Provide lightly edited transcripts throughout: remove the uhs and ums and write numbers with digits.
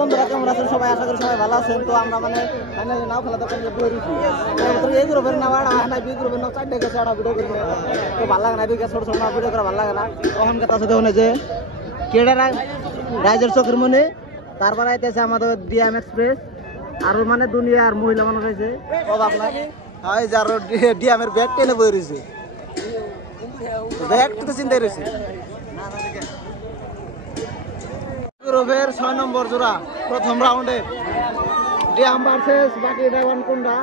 বন্ধুরা কেমন আছেন সবাই? আশা করি সবাই ভালো আছেন। তো আমরা মানে নাও খেলা দোকান এই গ্রুপের নাম বি গ্রুপের নাম 4 গেছে একটা ভিডিও করে তো ভালো লাগে না, এদিকে ছোট ছোট ভিডিও করে ভালো লাগে না। তখন কথা আছে দেখুন যে কেডা রাইজের চোখের মনে, তারপরে আইতেছে আমাদের ডিএম এক্সপ্রেস, আর মানে দুনিয়ার মহিলা মানুষ হয়েছে আপনার হয় যার ডিএমের ব্যাগ টেনে বই রয়েছে, ব্যাগ তো চিন্তাই রয়েছে। গ্রুপের 6 নম্বর জোড়া প্রথম রাউন্ডে ডিএম ভার্সেস বাকি ড্রাগন কোন্ডা।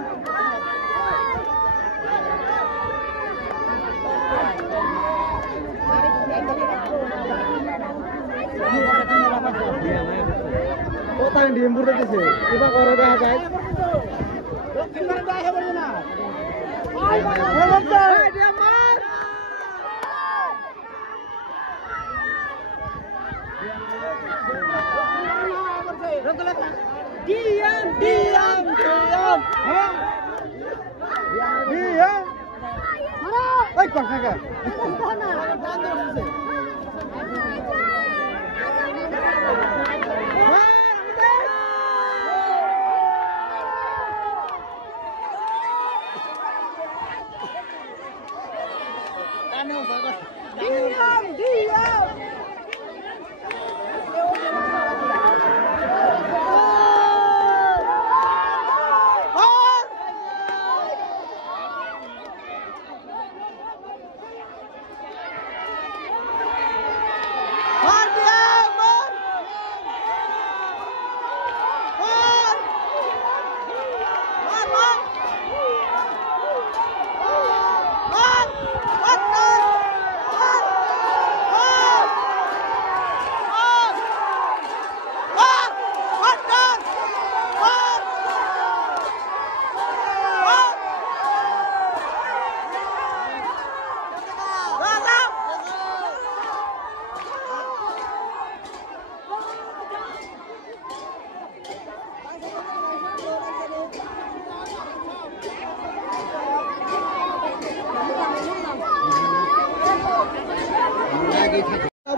কোথায় ডিএম বুঝতেছে কিবা করে দেখা যায়।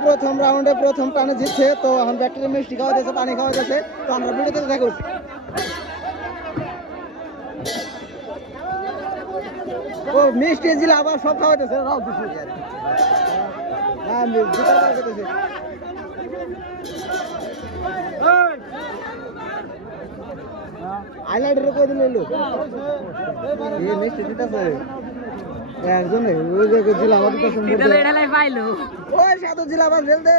প্রথম রাউন্ডে প্রথম টানে জিতছে, তো এখন ব্যাটারি মিষ্টি খাওয়া যাচ্ছে, পানি খাওয়া যাচ্ছে। তো আমরা ভিডিওতে দেখো ও মিষ্টি জিলা আবার সব খাওয়া যাচ্ছে, রাও দিচ্ছে হাইলাইটের কই দিল মিষ্টি দিতেছে একজন ওই যে জিলা আবার দিতেছে ওই সাধু জিলা আবার ফেল দে।